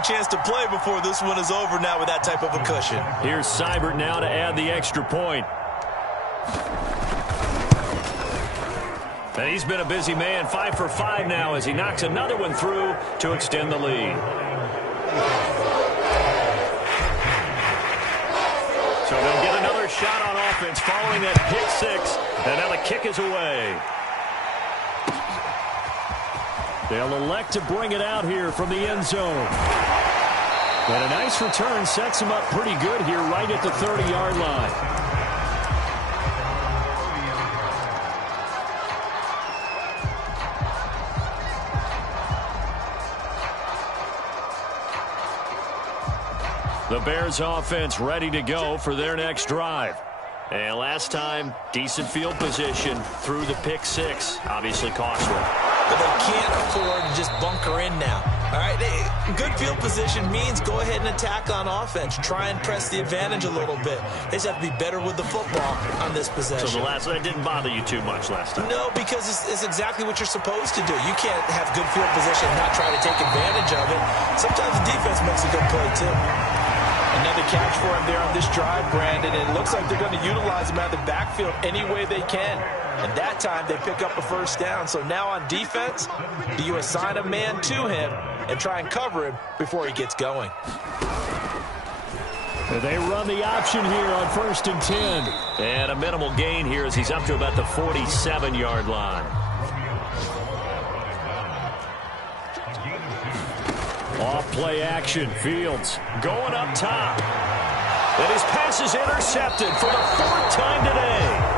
a chance to play before this one is over now with that type of a cushion. Here's Seibert now to add the extra point. And he's been a busy man, 5 for 5 now as he knocks another one through to extend the lead. So they'll get another shot on offense following that pick six. And now the kick is away. They'll elect to bring it out here from the end zone. And a nice return sets him up pretty good here right at the 30-yard line. The Bears offense ready to go for their next drive. And last time, decent field position through the pick six. Obviously cost one. But they can't afford to just bunker in now. All right, good field position means go ahead and attack on offense. Try and press the advantage a little bit. They just have to be better with the football on this possession. So that didn't bother you too much last time? No, because it's exactly what you're supposed to do. You can't have good field position and not try to take advantage of it. Sometimes the defense makes a good play, too. Another catch for him there on this drive, Brandon. It looks like they're going to utilize him out of the backfield any way they can. And that time, they pick up a first down. So now on defense, do you assign a man to him and try and cover him before he gets going? They run the option here on 1st and 10. And a minimal gain here as he's up to about the 47-yard line. Off play action. Fields going up top. And his pass is intercepted for the 4th time today.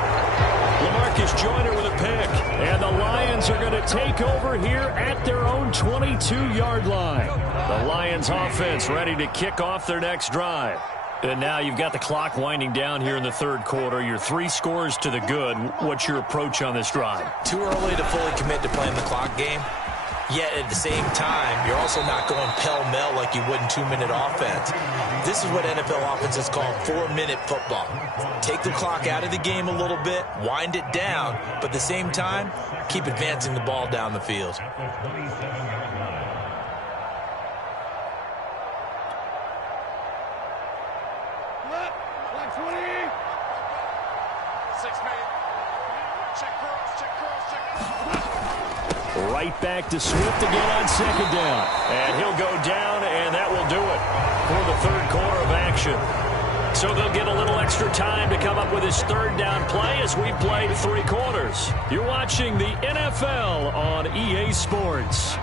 LaMarcus Joyner with a pick. And the Lions are going to take over here at their own 22-yard line. The Lions offense ready to kick off their next drive. And now you've got the clock winding down here in the 3rd quarter. You're 3 scores to the good. What's your approach on this drive? Too early to fully commit to playing the clock game. Yet at the same time, you're also not going pell-mell like you would in 2-minute offense. This is what NFL offenses call 4-minute football. Take the clock out of the game a little bit, wind it down, but at the same time, keep advancing the ball down the field. Right back to Swift again on 2nd down. And he'll go down, and that will do it for the 3rd quarter of action. So they'll get a little extra time to come up with his 3rd down play as we played 3 quarters. You're watching the NFL on EA Sports.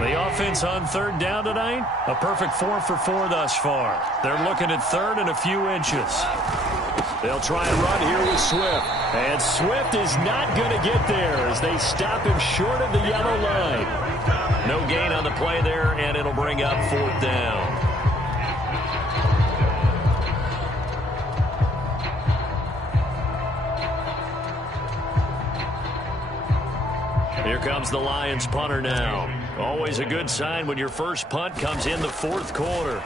The offense on 3rd down tonight, a perfect 4 for 4 thus far. They're looking at 3rd and a few inches. They'll try and run here with Swift. And Swift is not going to get there as they stop him short of the yellow line. No gain on the play there, and it'll bring up 4th down. Here comes the Lions punter now. Always a good sign when your first punt comes in the 4th quarter.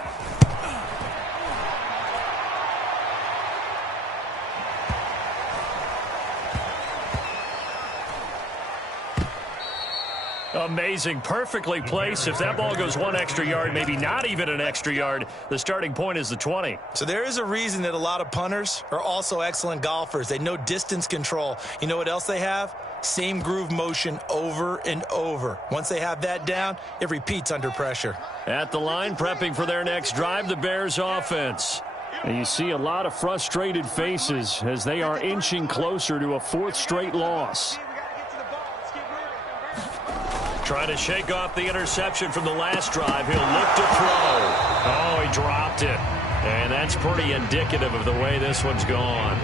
Amazing. Perfectly placed. If that ball goes 1 extra yard, maybe not even an extra yard, the starting point is the 20. So there is a reason that a lot of punters are also excellent golfers. They know distance control. You know what else they have? Same groove motion over and over. Once they have that down, it repeats under pressure. At the line, prepping for their next drive, the Bears offense. And you see a lot of frustrated faces as they are inching closer to a 4th straight loss. Trying to shake off the interception from the last drive. He'll look to throw. Oh, he dropped it. And that's pretty indicative of the way this one's gone.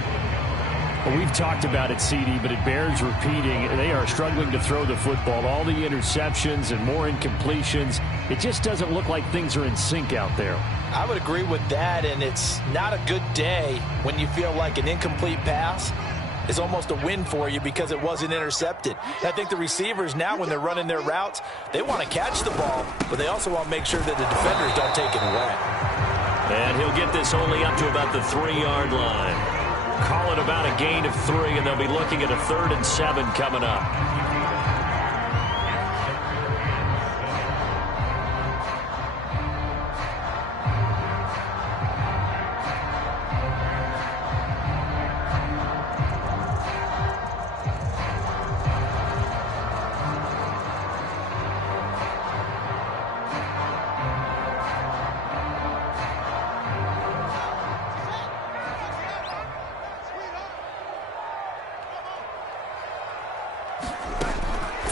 Well, we've talked about it, CD, but it bears repeating. They are struggling to throw the football. All the interceptions and more incompletions. It just doesn't look like things are in sync out there. I would agree with that, and it's not a good day when you feel like an incomplete pass is almost a win for you because it wasn't intercepted. And I think the receivers now, when they're running their routes, they want to catch the ball, but they also want to make sure that the defenders don't take it away. And he'll get this only up to about the 3-yard line. Call it about a gain of 3, and they'll be looking at a 3rd and 7 coming up.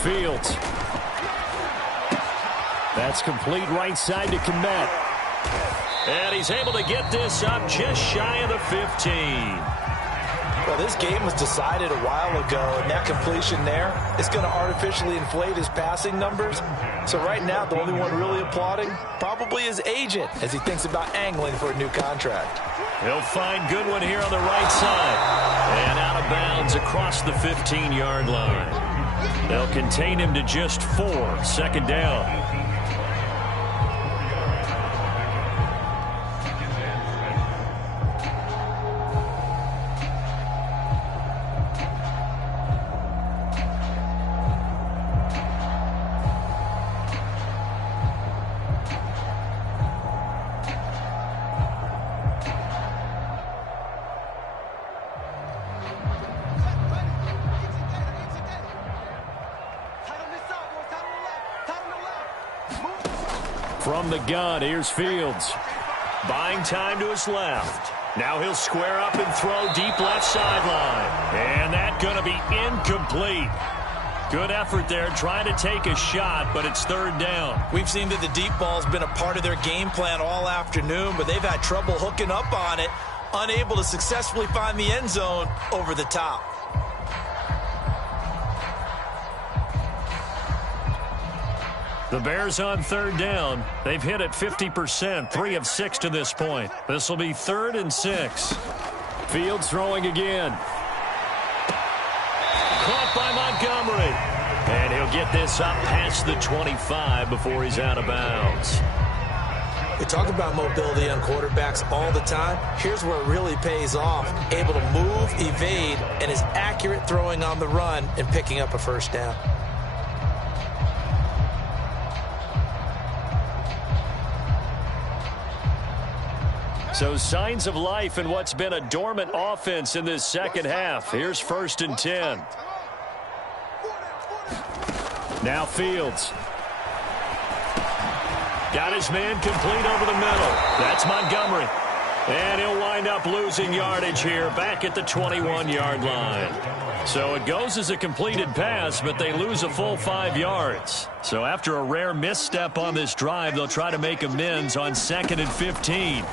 Fields. That's complete right side to Kmet. And he's able to get this up just shy of the 15. Well, this game was decided a while ago, and that completion there is going to artificially inflate his passing numbers. So right now, the only one really applauding probably his agent as he thinks about angling for a new contract. He'll find Goodwin here on the right side. And out of bounds across the 15-yard line. They'll contain him to just 4, second down. From the gun, here's Fields. Buying time to his left. Now he'll square up and throw deep left sideline. And that's going to be incomplete. Good effort there trying to take a shot, but it's third down. We've seen that the deep ball's been a part of their game plan all afternoon, but they've had trouble hooking up on it, unable to successfully find the end zone over the top. The Bears on third down. They've hit it 50%, 3 of 6 to this point. This will be 3rd and 6. Fields throwing again. Caught by Montgomery. And he'll get this up past the 25 before he's out of bounds. We talk about mobility on quarterbacks all the time. Here's where it really pays off. Able to move, evade, and is accurate throwing on the run and picking up a first down. So signs of life in what's been a dormant offense in this second half. Here's 1st and 10. Now Fields. Got his man complete over the middle. That's Montgomery. And he'll wind up losing yardage here back at the 21-yard line. So it goes as a completed pass, but they lose a full 5 yards. So after a rare misstep on this drive, they'll try to make amends on 2nd and 15.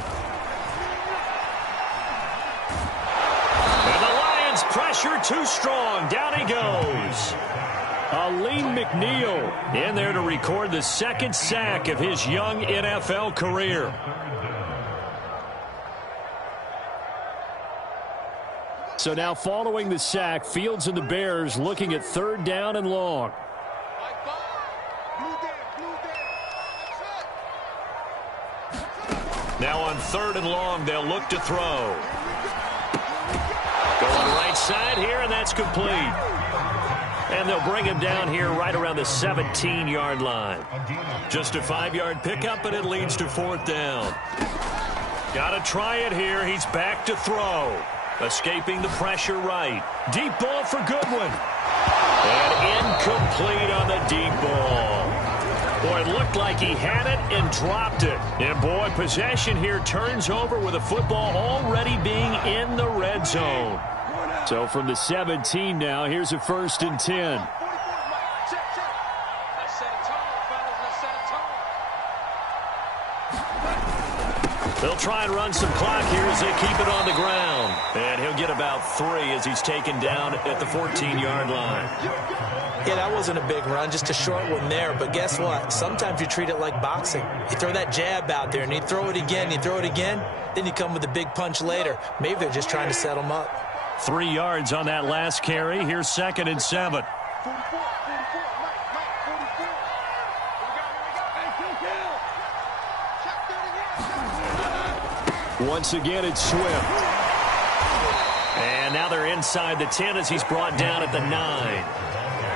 Pressure too strong. Down he goes. Aleem McNeil in there to record the 2nd sack of his young NFL career. So now following the sack, Fields and the Bears looking at 3rd down and long. Now on 3rd and long, they'll look to throw. Going right side here, and that's complete. And they'll bring him down here right around the 17-yard line. Just a 5-yard pickup, but it leads to 4th down. Got to try it here. He's back to throw. Escaping the pressure right. Deep ball for Goodwin. And incomplete on the deep ball. Boy, it looked like he had it and dropped it. And, boy, possession here turns over with the football already being in the red zone. So from the 17 now, here's a 1st and 10. They'll try and run some clock here as they keep it on the ground. And he'll get about 3 as he's taken down at the 14-yard line. Yeah, that wasn't a big run, just a short one there. But guess what? Sometimes you treat it like boxing. You throw that jab out there, and you throw it again, then you come with a big punch later. Maybe they're just trying to set him up. 3 yards on that last carry. Here's 2nd and 7. Once again, it's Swift. And now they're inside the 10 as he's brought down at the 9.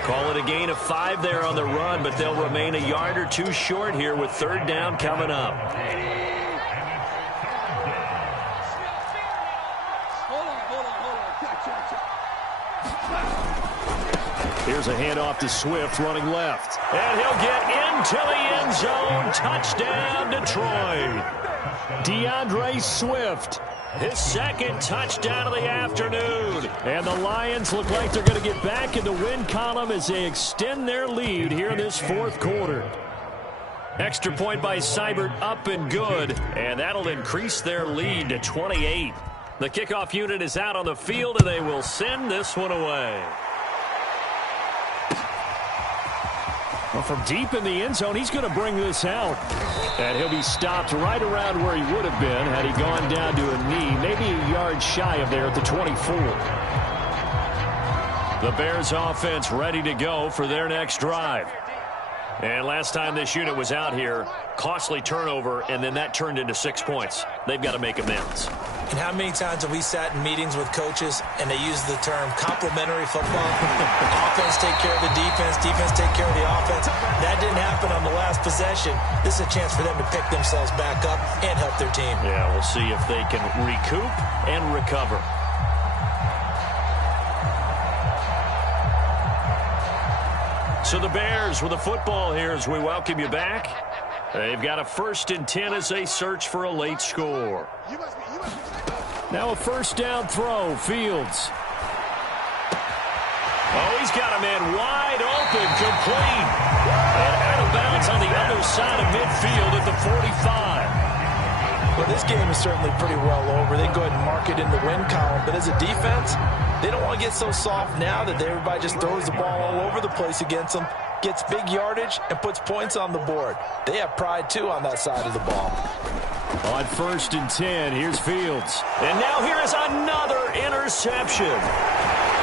Call it a gain of 5 there on the run, but they'll remain a yard or 2 short here with 3rd down coming up. Here's a handoff to Swift running left. And he'll get into the end zone. Touchdown, Detroit. DeAndre Swift His second touchdown of the afternoon. And the Lions look like they're going to get back in the win column as they extend their lead here in this fourth quarter. Extra point by Seibert, up and good. And that'll increase their lead to 28. The kickoff unit is out on the field, and they will send this one away. Well, from deep in the end zone, he's going to bring this out. And he'll be stopped right around where he would have been had he gone down to a knee, maybe a yard shy of there at the 24. The Bears offense ready to go for their next drive. And last time this unit was out here, costly turnover, and then that turned into 6 points. They've got to make amends. And how many times have we sat in meetings with coaches and they use the term complementary football? Offense take care of the defense, defense take care of the offense. That didn't happen on the last possession. This is a chance for them to pick themselves back up and help their team. Yeah, we'll see if they can recoup and recover. So the Bears with the football here as we welcome you back. They've got a 1st and 10 as they search for a late score. Now a first down throw, Fields. Oh, he's got a man wide open, complete. And out of bounds on the other side of midfield at the 45. Well, this game is certainly pretty well over. They can go ahead and mark it in the win column. But as a defense, they don't want to get so soft now that everybody just throws the ball all over the place against them, gets big yardage, and puts points on the board. They have pride, too, on that side of the ball. On 1st and 10, here's Fields. And now here is another interception.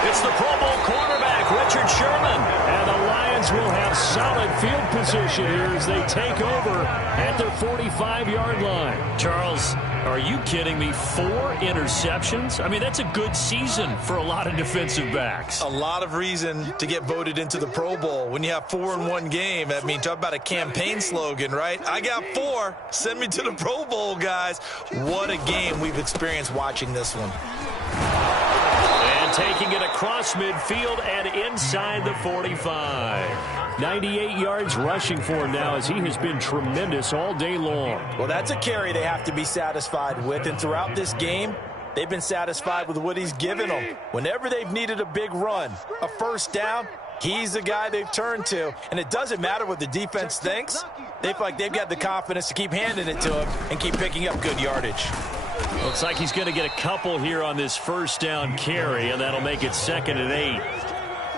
It's the Pro Bowl quarterback, Richard Sherman. And the Lions will have solid field position here as they take over at their 45-yard line. Charles, are you kidding me? 4 interceptions? I mean, that's a good season for a lot of defensive backs. A lot of reason to get voted into the Pro Bowl. When you have 4 in one game, I mean, talk about a campaign slogan, right? I got 4. Send me to the Pro Bowl, guys. What a game we've experienced watching this one. And taking it across midfield and inside the 45. 98 yards rushing for him now as he has been tremendous all day long. Well, that's a carry they have to be satisfied with. And throughout this game, they've been satisfied with what he's given them. Whenever they've needed a big run, a first down, he's the guy they've turned to. And it doesn't matter what the defense thinks. They feel like they've got the confidence to keep handing it to him and keep picking up good yardage. Looks like he's going to get a couple here on this first down carry, and that'll make it 2nd and 8.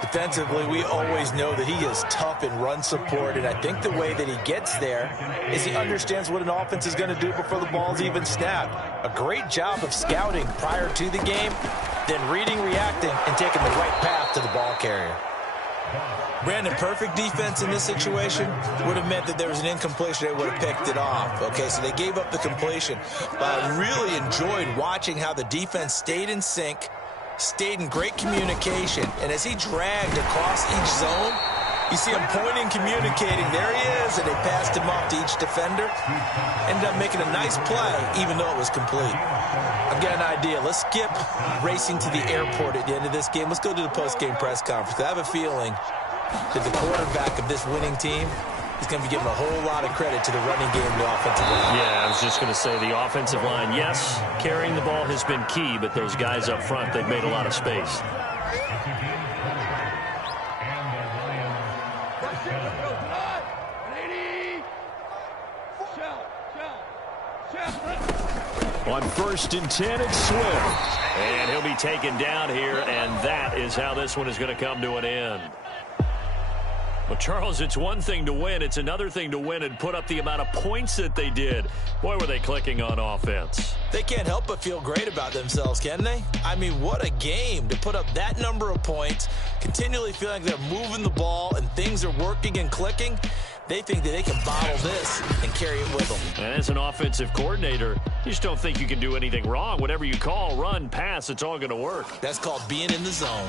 Defensively, we always know that he is tough in run support, and I think the way that he gets there is he understands what an offense is going to do before the ball's even snapped. A great job of scouting prior to the game, then reading, reacting, and taking the right path to the ball carrier. Brandon, perfect defense in this situation would have meant that there was an incompletion. They would have picked it off. Okay, so they gave up the completion. But I really enjoyed watching how the defense stayed in sync, stayed in great communication. And as he dragged across each zone, you see him pointing, communicating. There he is, and they passed him off to each defender. Ended up making a nice play, even though it was complete. I've got an idea. Let's skip racing to the airport at the end of this game. Let's go to the post-game press conference. I have a feeling that the quarterback of this winning team is going to be giving a whole lot of credit to the running game and the offensive line. Yeah, I was just going to say the offensive line, yes, carrying the ball has been key, but those guys up front, they've made a lot of space. On 1st and 10, it's Swift. And he'll be taken down here, and that is how this one is going to come to an end. Well, Charles, it's one thing to win. It's another thing to win and put up the amount of points that they did. Boy, were they clicking on offense. They can't help but feel great about themselves, can they? I mean, what a game to put up that number of points, continually feeling like they're moving the ball and things are working and clicking. They think that they can bottle this and carry it with them. And as an offensive coordinator, you just don't think you can do anything wrong. Whatever you call, run, pass, it's all going to work. That's called being in the zone.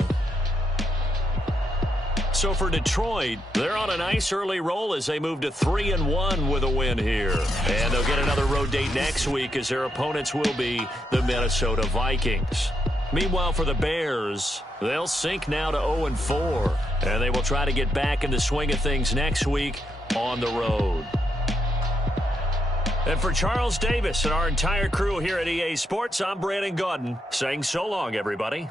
So for Detroit, they're on a nice early roll as they move to 3-1 with a win here. And they'll get another road date next week as their opponents will be the Minnesota Vikings. Meanwhile, for the Bears, they'll sink now to 0-4. And they will try to get back in the swing of things next week on the road. And for Charles Davis and our entire crew here at EA Sports, I'm Brandon Gaudin saying so long, everybody.